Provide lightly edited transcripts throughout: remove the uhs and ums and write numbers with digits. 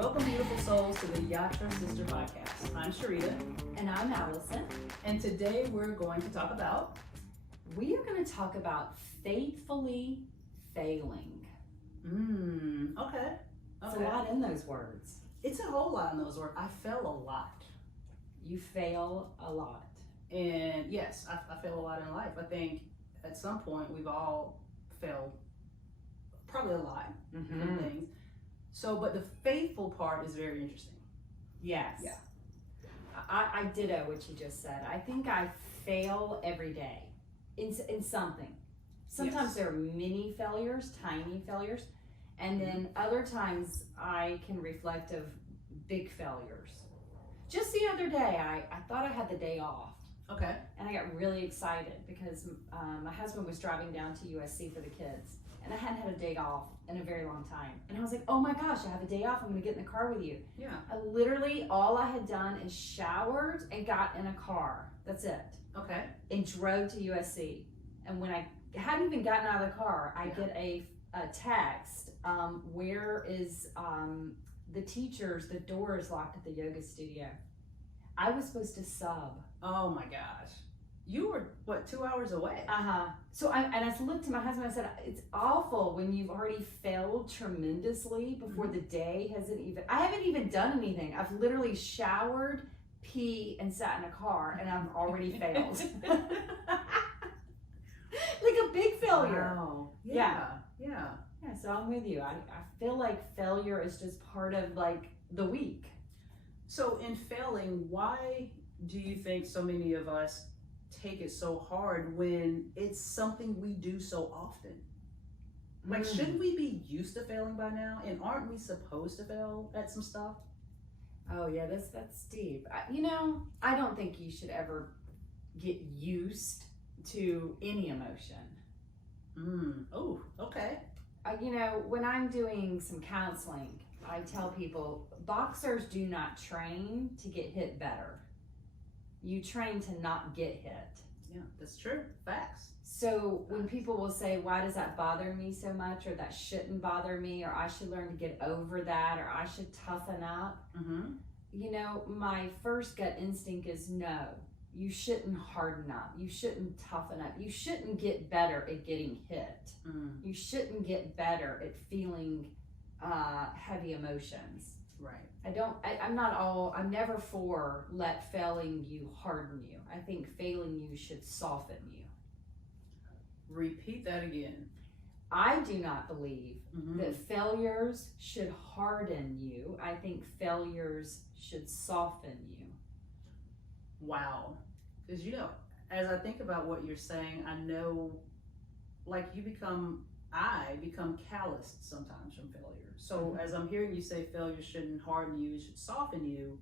Welcome, beautiful souls, to the Yatrasisters podcast. I'm Sherita. And I'm Allison. And today we're going to talk about... We are going to talk about faithfully failing. Okay. It's a lot in those words. It's a whole lot in those words. I fail a lot. You fail a lot. And yes, I fail a lot in life. I think at some point we've all failed probably a lot of things. So, but the faithful part is very interesting. Yes. Yeah. I ditto what you just said. I think I fail every day in something. Sometimes there are mini failures, tiny failures, and then other times I can reflect of big failures. Just the other day, I thought I had the day off. Okay. And I got really excited because my husband was driving down to USC for the kids. And I hadn't had a day off in a very long time. And I was like, oh my gosh, I have a day off. I'm going to get in the car with you. Yeah. All I had done is showered and got in a car. That's it. Okay. And drove to USC. And when I hadn't even gotten out of the car, I get a text. Where is the teachers? The door is locked at the yoga studio. I was supposed to sub. Oh my gosh. You were, what, 2 hours away? So I looked to my husband, I said, it's awful when you've already failed tremendously before the day I haven't even done anything. I've literally showered, pee, and sat in a car, and I've already failed. Like a big failure. Wow. Yeah, So I'm with you. I feel like failure is just part of like the week. So in failing, why do you think so many of us take it so hard when it's something we do so often? Like, shouldn't we be used to failing by now? And aren't we supposed to fail at some stuff? Oh yeah, that's deep. I don't think you should ever get used to any emotion. Oh, okay. When I'm doing some counseling, I tell people boxers do not train to get hit better. You train to not get hit. Yeah, that's true. Facts. So when people will say, why does that bother me so much, or that shouldn't bother me, or I should learn to get over that, or I should toughen up, my first gut instinct is no. You shouldn't harden up. You shouldn't toughen up. You shouldn't get better at getting hit. You shouldn't get better at feeling heavy emotions. Right. I'm never for let failing you harden you. I think failing you should soften you. Repeat that again. I do not believe that failures should harden you. I think failures should soften you. Wow. Because, as I think about what you're saying, I know, like, I become calloused sometimes from failure. So as I'm hearing you say failure shouldn't harden you, it should soften you,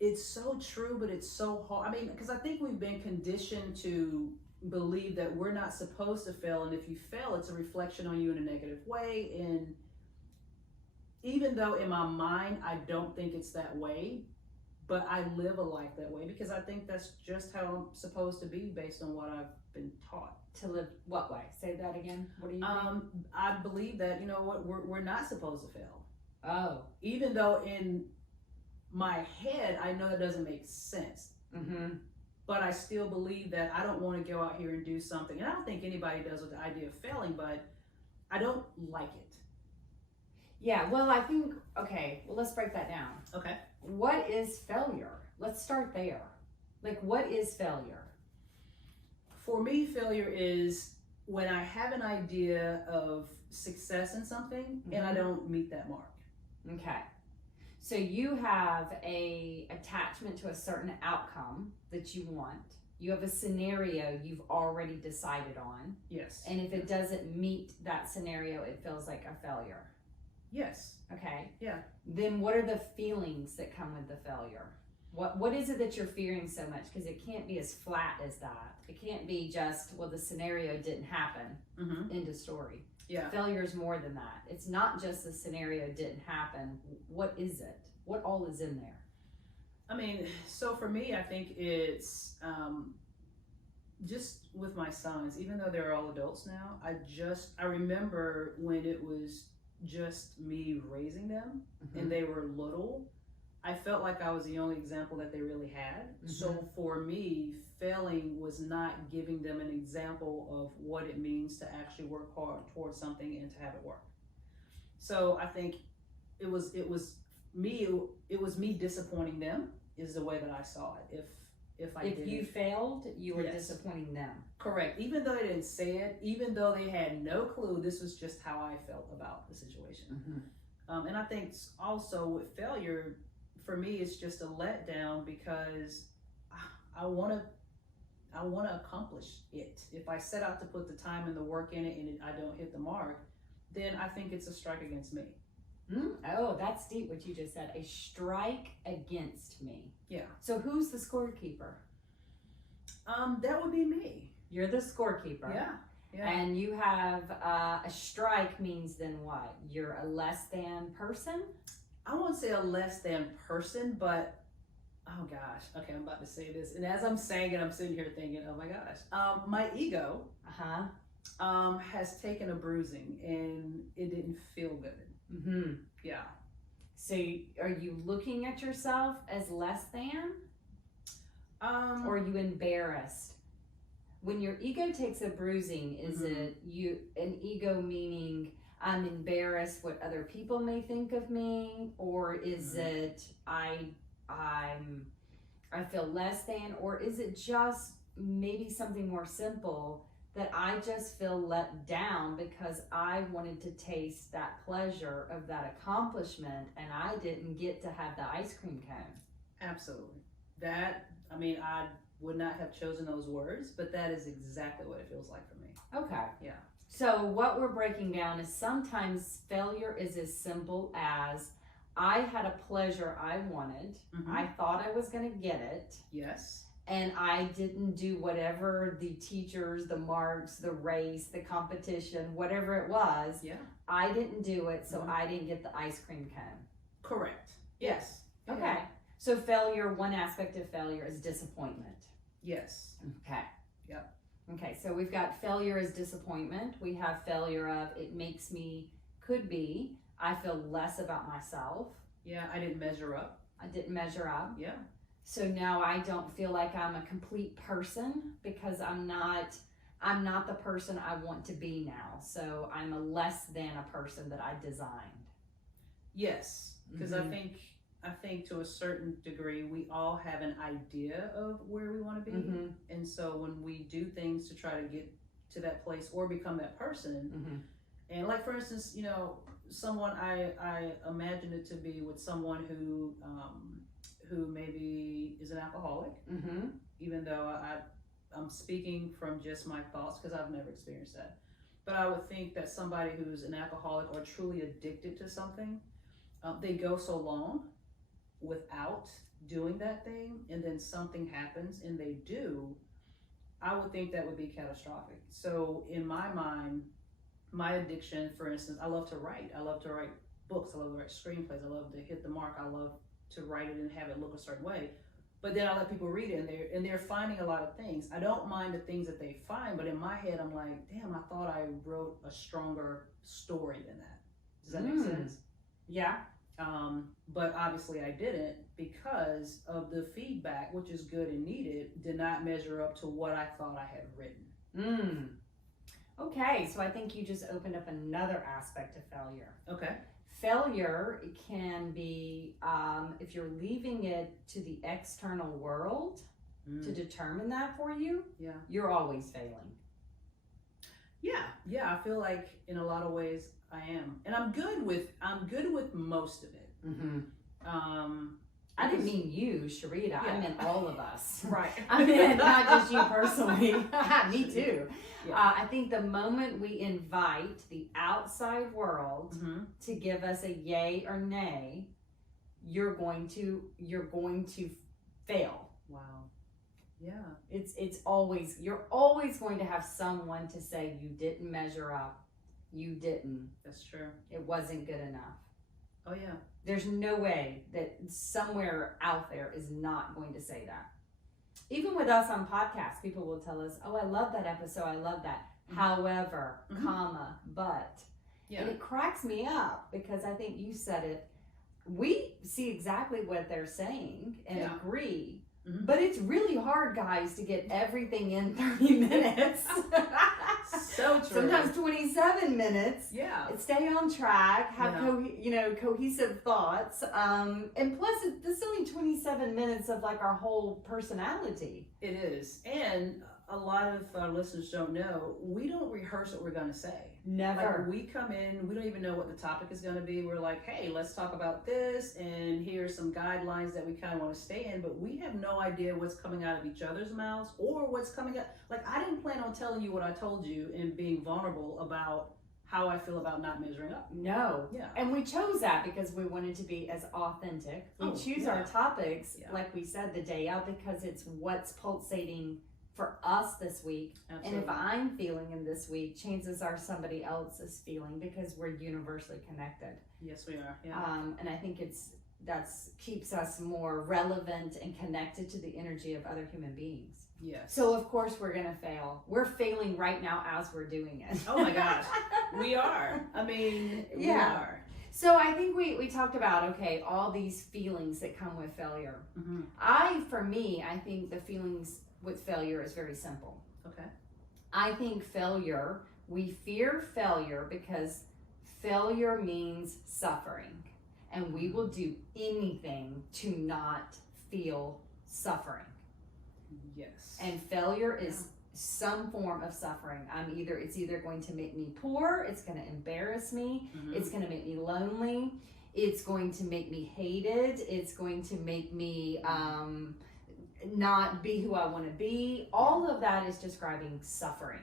it's so true, but it's so hard. Because I think we've been conditioned to believe that we're not supposed to fail, and if you fail, it's a reflection on you in a negative way. And even though in my mind, I don't think it's that way, but I live a life that way because I think that's just how I'm supposed to be based on what I've been taught. To live what way? Say that again. What do you think? I believe that, we're not supposed to fail. Oh. Even though in my head, I know that doesn't make sense. But I still believe that I don't want to go out here and do something. And I don't think anybody does with the idea of failing, but I don't like it. Yeah, well, I think, let's break that down. Okay. What is failure? Let's start there. Like, what is failure? For me, failure is when I have an idea of success in something and I don't meet that mark. Okay. So you have a attachment to a certain outcome that you want. You have a scenario you've already decided on. Yes. And if it doesn't meet that scenario, it feels like a failure. Yes. Okay. Yeah. Then what are the feelings that come with the failure? What is it that you're fearing so much? Because it can't be as flat as that. It can't be just, well, the scenario didn't happen. End of story. Yeah. Failure is more than that. It's not just the scenario didn't happen. What is it? What all is in there? So for me, I think it's just with my sons, even though they're all adults now, I remember when it was just me raising them Mm-hmm. and they were little, I felt like I was the only example that they really had. Mm-hmm. So for me, failing was not giving them an example of what it means to actually work hard towards something and to have it work. So I think it was me disappointing them is the way that I saw it. If you failed, you were Yes. disappointing them. Correct. Even though they didn't say it, even though they had no clue, this was just how I felt about the situation. Mm-hmm. And I think also with failure, for me, it's just a letdown because I want to accomplish it. If I set out to put the time and the work in it and I don't hit the mark, then I think it's a strike against me. Oh, that's deep what you just said. A strike against me. Yeah. So who's the scorekeeper? That would be me. You're the scorekeeper. Yeah. Yeah. And you have a strike means then what? You're a less than person? I won't say a less than person, but oh gosh. Okay, I'm about to say this. And as I'm saying it, I'm sitting here thinking, oh my gosh. My ego has taken a bruising and it didn't feel good. Mm-hmm. Yeah. So are you looking at yourself as less than? Or are you embarrassed? When your ego takes a bruising, is it an ego meaning I'm embarrassed what other people may think of me, or is it I feel less than, or is it just maybe something more simple that I just feel let down because I wanted to taste that pleasure of that accomplishment and I didn't get to have the ice cream cone? Absolutely. I would not have chosen those words, but that is exactly what it feels like for me. Okay. Yeah. So what we're breaking down is sometimes failure is as simple as I had a pleasure I wanted. I thought I was going to get it. Yes. And I didn't do whatever the teachers, the marks, the race, the competition, whatever it was. Yeah. I didn't do it, so I didn't get the ice cream cone. Correct. Yes. Okay. Yeah. So failure, one aspect of failure is disappointment. Yes. Okay. Yep. Okay, so we've got failure as disappointment. We have failure of it makes me, could be, I feel less about myself. Yeah, I didn't measure up. I didn't measure up. Yeah. So now I don't feel like I'm a complete person because I'm not the person I want to be now. So I'm a less than a person that I designed. Yes, because I think to a certain degree we all have an idea of where we want to be, and so when we do things to try to get to that place or become that person, and like for instance, someone I imagine it to be with someone who maybe is an alcoholic, even though I'm speaking from just my thoughts because I've never experienced that, but I would think that somebody who's an alcoholic or truly addicted to something, they go so long without doing that thing and then something happens and they do, I would think that would be catastrophic. So in my mind, my addiction, for instance, I love to write books, I love to write screenplays, I love to hit the mark, I love to write it and have it look a certain way, but then I let people read it and they're finding a lot of things. I don't mind the things that they find, but in my head I'm like, damn, I thought I wrote a stronger story than that. Does that make sense? Yeah. But obviously I didn't because of the feedback, which is good and needed, did not measure up to what I thought I had written. Okay, so I think you just opened up another aspect of failure. Okay. Failure can be, if you're leaving it to the external world to determine that for you, you're always failing. Yeah, I feel like in a lot of ways I am, and I'm good with most of it. I didn't mean you, Sherita. I meant all of us. Right. I meant not just you personally. Me too. Yeah. I think the moment we invite the outside world to give us a yay or nay, you're going to fail. Wow. Yeah. It's always, you're always going to have someone to say you didn't measure up. You didn't. That's true. It wasn't good enough. Oh yeah. There's no way that somewhere out there is not going to say that. Even with us on podcasts, people will tell us, oh, I love that episode. I love that. However, comma, but. Yeah. And it cracks me up because I think you said it. We see exactly what they're saying and agree. Mm-hmm. But it's really hard, guys, to get everything in 30 minutes. So true. Sometimes 27 minutes. Yeah. Stay on track, have cohesive thoughts. And plus, it's only 27 minutes of like our whole personality. It is. And a lot of our listeners don't know, we don't rehearse what we're going to say. Never. Like we come in, we don't even know what the topic is going to be. We're like, hey, let's talk about this, and here's some guidelines that we kind of want to stay in, but we have no idea what's coming out of each other's mouths or what's coming out. Like, I didn't plan on telling you what I told you and being vulnerable about how I feel about not measuring up. No. Yeah. And we chose that because we wanted to be as authentic. We choose our topics, like we said, the day out because it's what's pulsating for us this week. Absolutely. And if I'm feeling in this week, chances are somebody else is feeling because we're universally connected. Yes, we are. Yeah. And I think that's keeps us more relevant and connected to the energy of other human beings. Yes. So of course we're gonna fail. We're failing right now as we're doing it. Oh my gosh, we are. I mean, we are. So I think we talked about, all these feelings that come with failure. Mm-hmm. I think the feelings with failure is very simple. Okay. I think we fear failure because failure means suffering. And we will do anything to not feel suffering. Yes. And failure is some form of suffering. It's either going to make me poor, it's going to embarrass me, it's going to make me lonely, it's going to make me hated, it's going to make me not be who I want to be. All of that is describing suffering.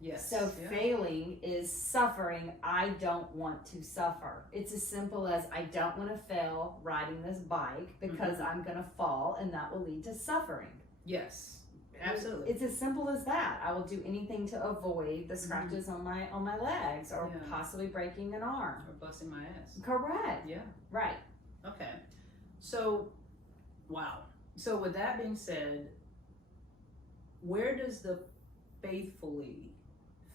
Yes. So failing is suffering. I don't want to suffer. It's as simple as I don't want to fail riding this bike because I'm going to fall and that will lead to suffering. Yes. Absolutely. It's as simple as that. I will do anything to avoid the scratches on my legs or possibly breaking an arm. Or busting my ass. Correct. Yeah. Right. Okay. So, wow. So with that being said, where does the faithfully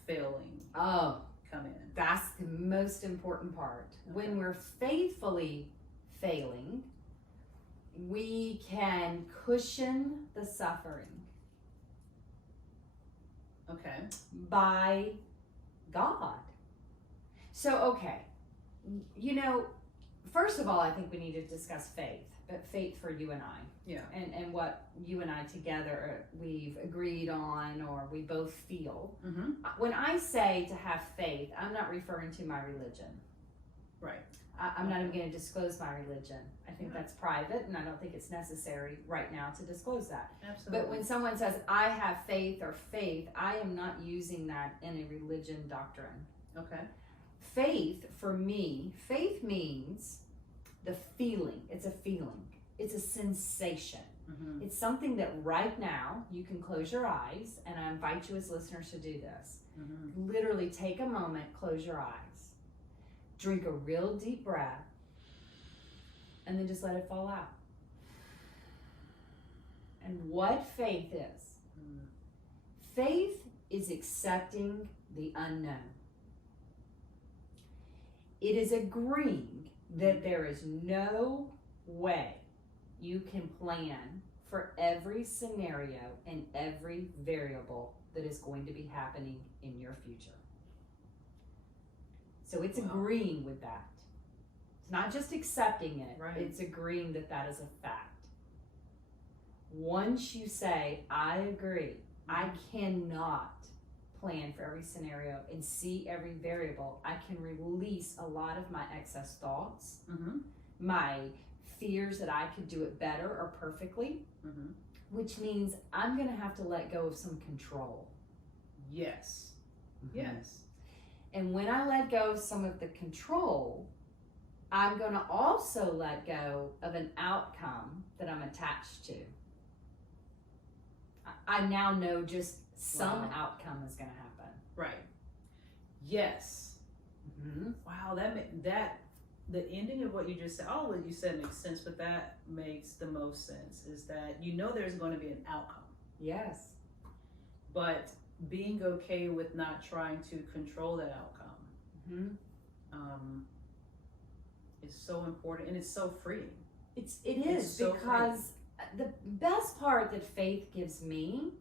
failing come in? That's the most important part. Okay. When we're faithfully failing, we can cushion the suffering. Okay. By God. So, first of all, I think we need to discuss faith, but faith for you and I. Yeah. And what you and I together we've agreed on or we both feel. Mm-hmm. When I say to have faith, I'm not referring to my religion. Right. I'm not even going to disclose my religion. I think that's private, and I don't think it's necessary right now to disclose that. Absolutely. But when someone says, I have faith or faith, I am not using that in a religion doctrine. Okay. Faith, for me, faith means the feeling. It's a feeling. It's a sensation. Mm-hmm. It's something that right now you can close your eyes, and I invite you as listeners to do this. Mm-hmm. Literally take a moment, close your eyes, drink a real deep breath, and then just let it fall out. And what faith is? Mm-hmm. Faith is accepting the unknown. It is agreeing that there is no way you can plan for every scenario and every variable that is going to be happening in your future. So it's agreeing with that. It's not just accepting it, it's agreeing that that is a fact. Once you say, I agree, I cannot plan for every scenario and see every variable, I can release a lot of my excess thoughts, my fears that I could do it better or perfectly, which means I'm going to have to let go of some control. Yes. Yes. And when I let go of some of the control, I'm going to also let go of an outcome that I'm attached to. I now know just some outcome is going to happen. Right. Yes. Wow, that the ending of what you just said, all what you said makes sense, but that makes the most sense, is that you know there's going to be an outcome. Yes. But being okay with not trying to control that outcome is so important, and it's so freeing. It is, so because the best part that faith gives me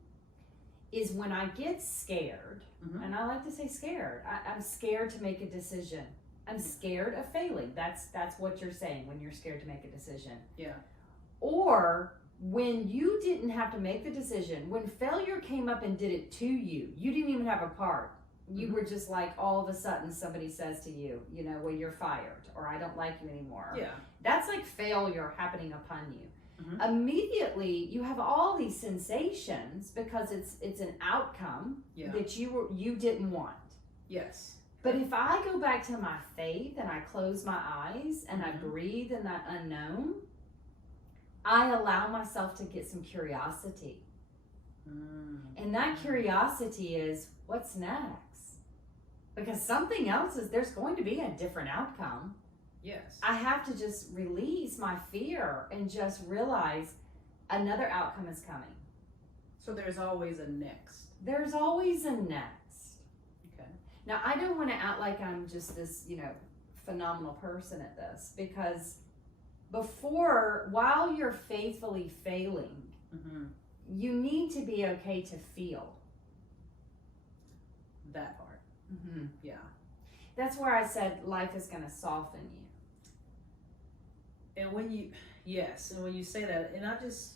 is when I get scared, and I like to say scared. I'm scared to make a decision. I'm scared of failing. That's what you're saying when you're scared to make a decision. Yeah. Or when you didn't have to make the decision, when failure came up and did it to you, you didn't even have a part. You were just like, all of a sudden somebody says to you, you know, well, you're fired, or I don't like you anymore. Yeah. That's like failure happening upon you. Immediately you have all these sensations because it's an outcome that you didn't want. Yes. But if I go back to my faith and I close my eyes and I breathe in that unknown, I allow myself to get some curiosity. And that curiosity is, what's next? Because something else there's going to be a different outcome. Yes. I have to just release my fear and just realize another outcome is coming. So there's always a next. There's always a next. Okay. Now, I don't want to act like I'm just this, phenomenal person at this, because while you're faithfully failing, you need to be okay to feel. That part. Yeah. That's where I said life is going to soften you. And when you say that, and I just,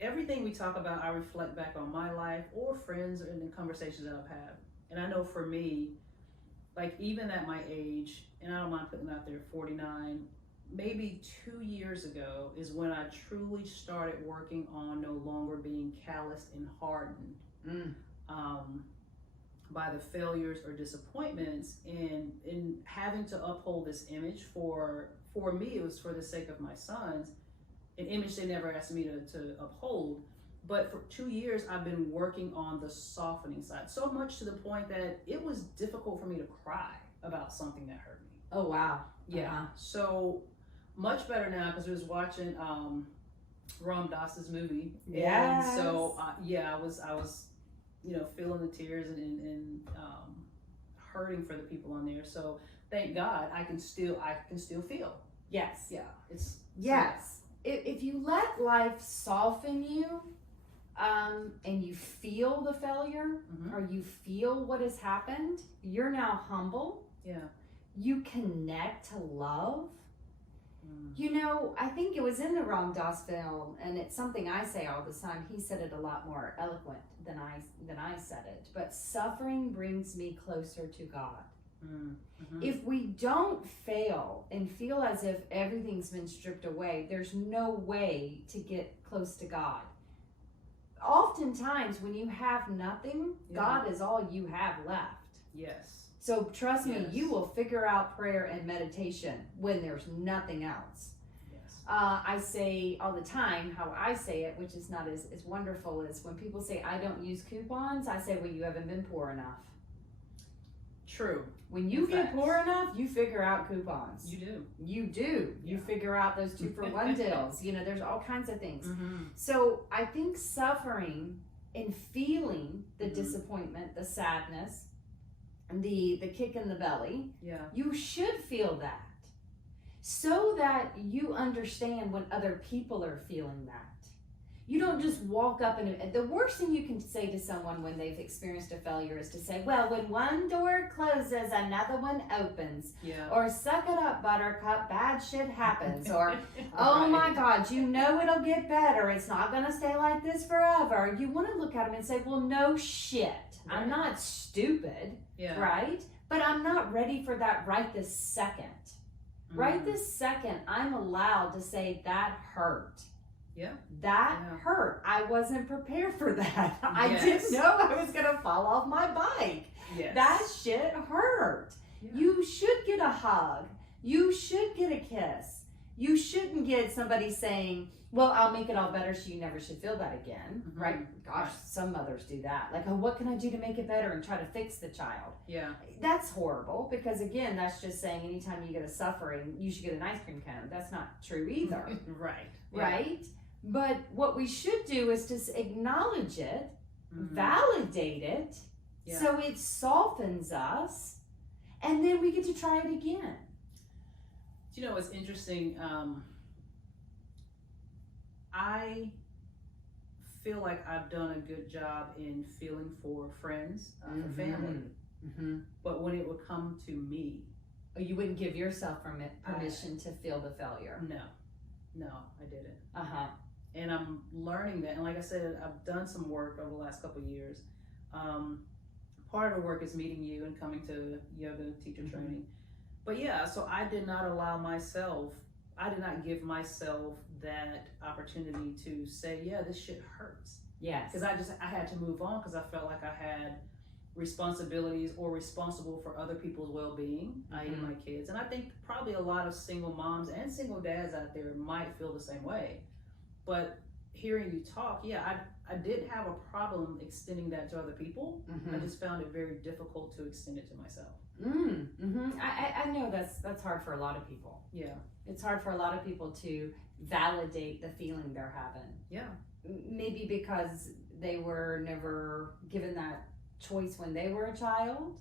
everything we talk about, I reflect back on my life or friends and the conversations that I've had. And I know for me, like even at my age, and I don't mind putting it out there, 49, maybe 2 years ago is when I truly started working on no longer being calloused and hardened by the failures or disappointments, and having to uphold this image for me, it was for the sake of my sons, an image they never asked me to uphold. But for 2 years, I've been working on the softening side, so much to the point that it was difficult for me to cry about something that hurt me. Oh, wow. Yeah. So much better now, because I was watching Ram Dass's movie. Yes. And so, I was feeling the tears and hurting for the people on there. So thank God I can still feel. Yes. Yeah. Yes. If you let life soften you, and you feel the failure, or you feel what has happened, you're now humble. Yeah. You connect to love. I think it was in the Ram Dass film, and it's something I say all the time. He said it a lot more eloquent than I said it. But suffering brings me closer to God. If we don't fail and feel as if everything's been stripped away, there's no way to get close to God. Oftentimes, when you have nothing, God is all you have left. Yes. So trust me, you will figure out prayer and meditation when there's nothing else. Yes. I say all the time how I say it, which is not as wonderful, is when people say, I don't use coupons, I say, well, you haven't been poor enough. True. When you get poor enough, you figure out coupons. You do. You do. Yeah. You figure out those 2-for-1 deals. There's all kinds of things. So I think suffering and feeling the disappointment, the sadness, the kick in the belly, you should feel that, so that you understand when other people are feeling that. You don't just walk up and the worst thing you can say to someone when they've experienced a failure is to say, well, when one door closes, another one opens. Yeah. Or suck it up, buttercup, bad shit happens. Or, oh my God, it'll get better. It's not going to stay like this forever. You want to look at them and say, well, no shit. Right. I'm not stupid, right? But I'm not ready for that right this second. Right this second, I'm allowed to say that hurt. Yeah. That hurt. I wasn't prepared for that. I didn't know I was going to fall off my bike. Yes. That shit hurt. Yeah. You should get a hug. You should get a kiss. You shouldn't get somebody saying, well, I'll make it all better so you never should feel that again. Right? Gosh, some mothers do that. Like, oh, what can I do to make it better, and try to fix the child. Yeah. That's horrible, because again, that's just saying anytime you get a suffering, you should get an ice cream cone. That's not true either. Right. Right? But what we should do is just acknowledge it, validate it, so it softens us, and then we get to try it again. You know, it's interesting. I feel like I've done a good job in feeling for friends, for family. Mm-hmm. But when it would come to me, you wouldn't give yourself permission to feel the failure. No, I didn't. And I'm learning that. And like I said, I've done some work over the last couple of years. Part of the work is meeting you and coming to yoga teacher training. But yeah, so I did not give myself that opportunity to say, yeah, this shit hurts. Yes. Because I had to move on because I felt like I had responsibilities or responsible for other people's well-being, i.e. my kids. And I think probably a lot of single moms and single dads out there might feel the same way. But hearing you talk, yeah, I did have a problem extending that to other people. I just found it very difficult to extend it to myself. I know that's hard for a lot of people. Yeah. It's hard for a lot of people to validate the feeling they're having. Yeah. Maybe because they were never given that choice when they were a child.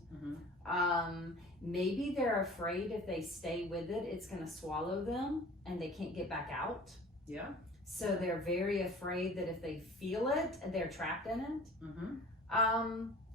Maybe they're afraid if they stay with it, it's going to swallow them and they can't get back out. Yeah. So they're very afraid that if they feel it, they're trapped in it.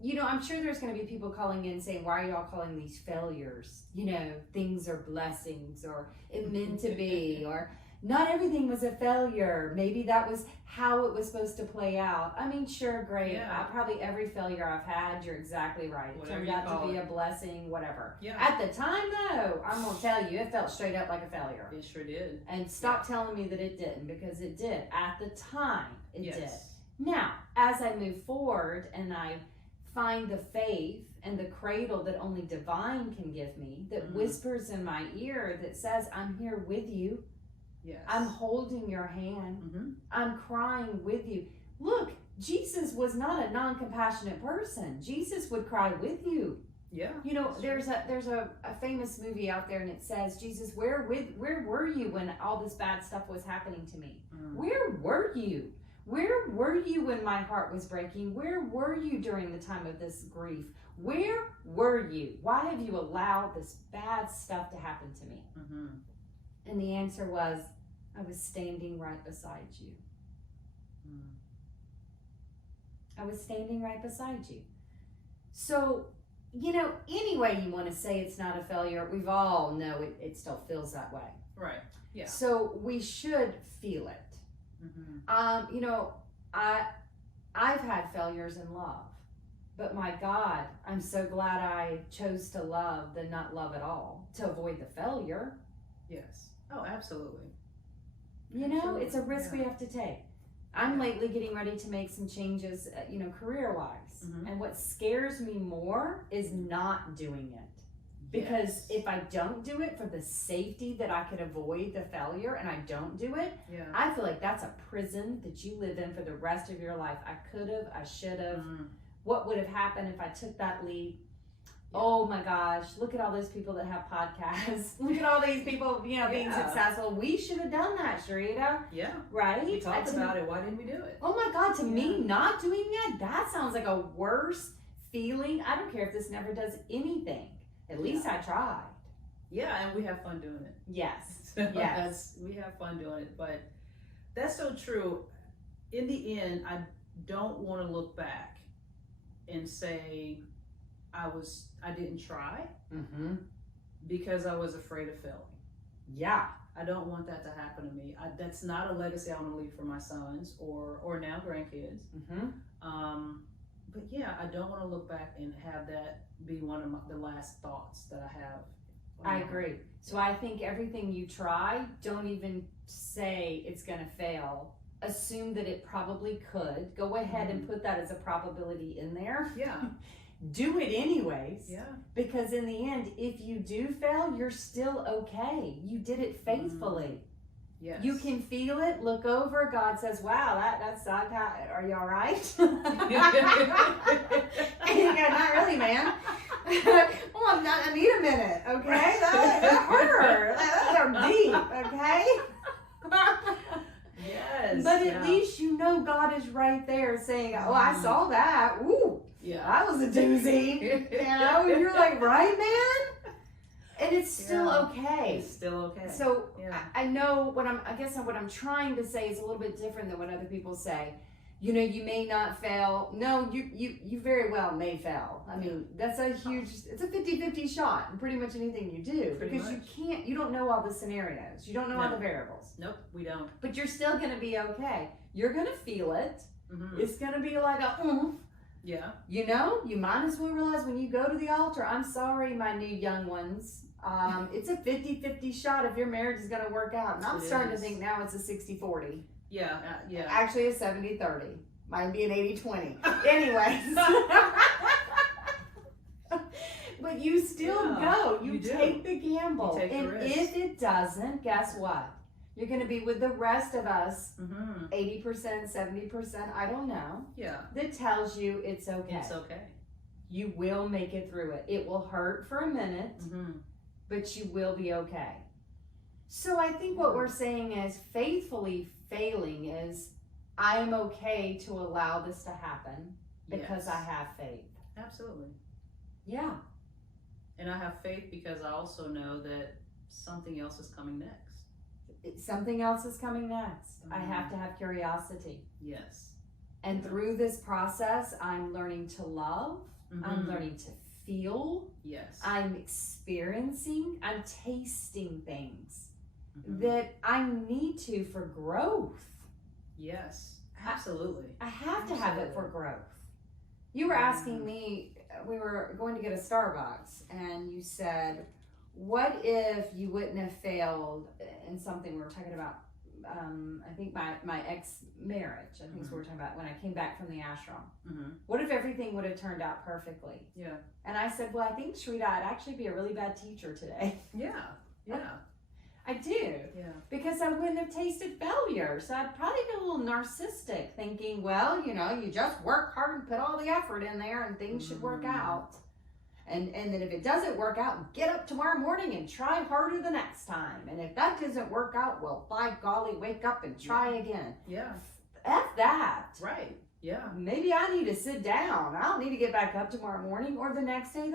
You know, I'm sure there's going to be people calling in saying, why are y'all calling these failures? You know, things are blessings, or it meant to be, or not everything was a failure. Maybe that was how it was supposed to play out. I mean, sure, great. Yeah. Probably every failure I've had, you're exactly right. It turned out to be a blessing, whatever. Yeah. At the time, though, I'm going to tell you, it felt straight up like a failure. It sure did. And stop telling me that it didn't, because it did. At the time, it did. Yes. Now, as I move forward and I find the faith and the cradle that only divine can give me, that whispers in my ear, that says, I'm here with you. Yes. I'm holding your hand. I'm crying with you. Look, Jesus was not a non-compassionate person. Jesus would cry with you. Yeah. You know, there's a famous movie out there, and it says, Jesus, where were you when all this bad stuff was happening to me? Where were you? Where were you when my heart was breaking? Where were you during the time of this grief? Where were you? Why have you allowed this bad stuff to happen to me? And the answer was, I was standing right beside you. I was standing right beside you. So, you know, any way you want to say it's not a failure, we've all know it still feels that way. Right. Yeah. So we should feel it. You know, I've had failures in love, but my God, I'm so glad I chose to love than not love at all, to avoid the failure. Yes. Oh, absolutely. You know, it's a risk we have to take. I'm lately getting ready to make some changes, you know, career-wise. And what scares me more is not doing it. Because if I don't do it for the safety that I could avoid the failure, and I don't do it, I feel like that's a prison that you live in for the rest of your life. I could have, I should have. What would have happened if I took that leap? Oh my gosh, look at all those people that have podcasts. Look at all these people, you know, being successful. We should have done that, Sherita. Yeah. Right? We talked about it. Why didn't we do it? Oh my God, to me, not doing that sounds like a worse feeling. I don't care if this never does anything. At least I tried. Yeah, and we have fun doing it. Yes. So yes. We have fun doing it. But that's so true. In the end, I don't want to look back and say I didn't try because I was afraid of failing. Yeah. I don't want that to happen to me. That's not a legacy I want to leave for my sons or now grandkids. But yeah, I don't want to look back and have that be one of the last thoughts that I have. I agree. So I think everything you try, don't even say it's going to fail. Assume that it probably could. Go ahead and put that as a probability in there. Yeah. Do it anyways. Yeah. Because in the end, if you do fail, you're still okay. You did it faithfully. Yes. You can feel it, look over, God says, wow, that sucked. Are you all right? And you go, not really, man. Well, I need a minute, okay? That hurt. Those are deep, okay? Yes. But at least you know God is right there saying, oh, I saw that. Ooh. Yeah. That was a doozy. You know, and you're like, right, man? And it's still okay. It's still okay. So I know what I'm trying to say is a little bit different than what other people say. You know, you may not fail. No, you very well may fail. I mean, it's a 50-50 shot in pretty much anything you do. Because you don't know all the scenarios. You don't know all the variables. Nope, we don't. But you're still going to be okay. You're going to feel it. Mm-hmm. It's going to be like a yeah. You know, you might as well realize when you go to the altar, I'm sorry, my new young ones. It's a 50-50 shot if your marriage is going to work out. And I'm starting to think now it's a 60-40. Yeah. Actually a 70-30. Might be an 80-20. Anyways. But you still go. You take the gamble. You take the risk. If it doesn't, guess what? You're going to be with the rest of us, 80%, 70%, I don't know. Yeah. That tells you it's okay. It's okay. You will make it through it. It will hurt for a minute, but you will be okay. So I think what we're saying is faithfully failing is I am okay to allow this to happen because I have faith. Absolutely. Yeah. And I have faith because I also know that something else is coming next. Something else is coming next. I have to have curiosity. Yes. And through this process, I'm learning to love. I'm learning to feel. Yes. I'm experiencing. I'm tasting things that I need to for growth. Yes. Absolutely. I have to have it for growth. You were asking me, we were going to get a Starbucks, and you said, what if you wouldn't have failed in something we were talking about? I think my ex-marriage. I think that's what we're talking about when I came back from the ashram. What if everything would have turned out perfectly? Yeah. And I said, well, I think, Sherita, I'd actually be a really bad teacher today. Yeah. I do. Yeah. Because I wouldn't have tasted failure. So I'd probably be a little narcissistic, thinking, well, you know, you just work hard and put all the effort in there and things should work out. And then if it doesn't work out, get up tomorrow morning and try harder the next time. And if that doesn't work out, well, by golly, wake up and try again. Yeah. F that. Right. Yeah. Maybe I need to sit down. I don't need to get back up tomorrow morning or the next day.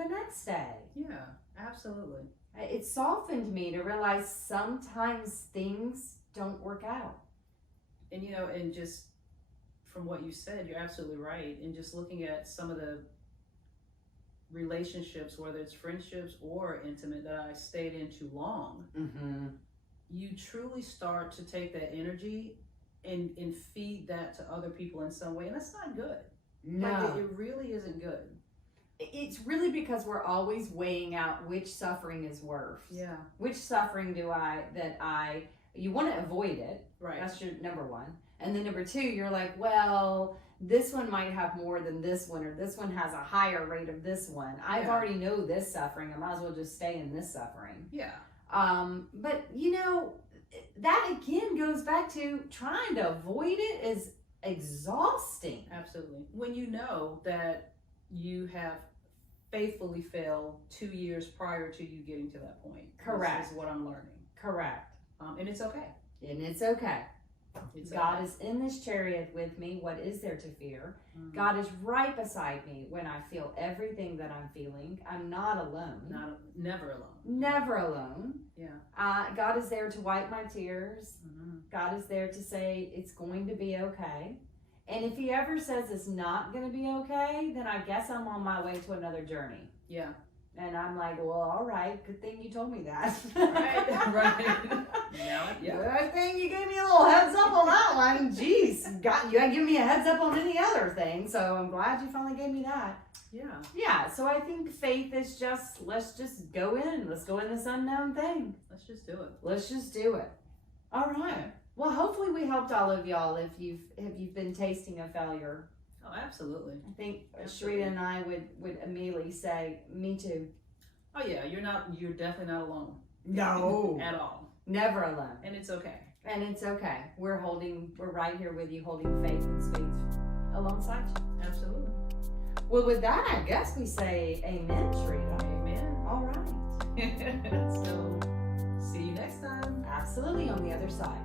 Yeah, absolutely. It softened me to realize sometimes things don't work out. And, you know, and just from what you said, you're absolutely right. And just looking at some of the relationships, whether it's friendships or intimate, that I stayed in too long, you truly start to take that energy and feed that to other people in some way. And that's not good. No. Like, it really isn't good. It's really because we're always weighing out which suffering is worse. Yeah. Which suffering you want to avoid it. Right. That's your number one. And then number two, you're like, well, this one might have more than this one, or this one has a higher rate of this one. I've already know this suffering. I might as well just stay in this suffering. Yeah. But you know, that again goes back to trying to avoid it is exhausting. Absolutely. When you know that you have faithfully failed 2 years prior to you getting to that point. Correct. This is what I'm learning. Correct. And it's okay. And it's okay. God okay. is in this chariot with me. What is there to fear? God is right beside me when I feel everything that I'm feeling. I'm not alone. Never alone. Never alone. Yeah. God is there to wipe my tears. God is there to say it's going to be okay. And if he ever says it's not going to be okay, then I guess I'm on my way to another journey. Yeah. And I'm like, well, all right, good thing you told me that. Right. Good thing you gave me a little heads up on that one. Jeez, you hadn't given me a heads up on any other thing, so I'm glad you finally gave me that. Yeah. Yeah, so I think faith is just, let's just go in. Let's go in this unknown thing. Let's just do it. Let's just do it. All right. Well, hopefully we helped all of y'all if you've been tasting a failure. Oh, absolutely. I think Sherita and I would immediately say, me too. Oh yeah, you're definitely not alone. No. At all. Never alone. And it's okay. And it's okay. We're right here with you, holding faith and faith alongside you. Absolutely. Well, with that, I guess we say amen, Sherita. Amen. All right. So, see you next time. Absolutely, on the other side.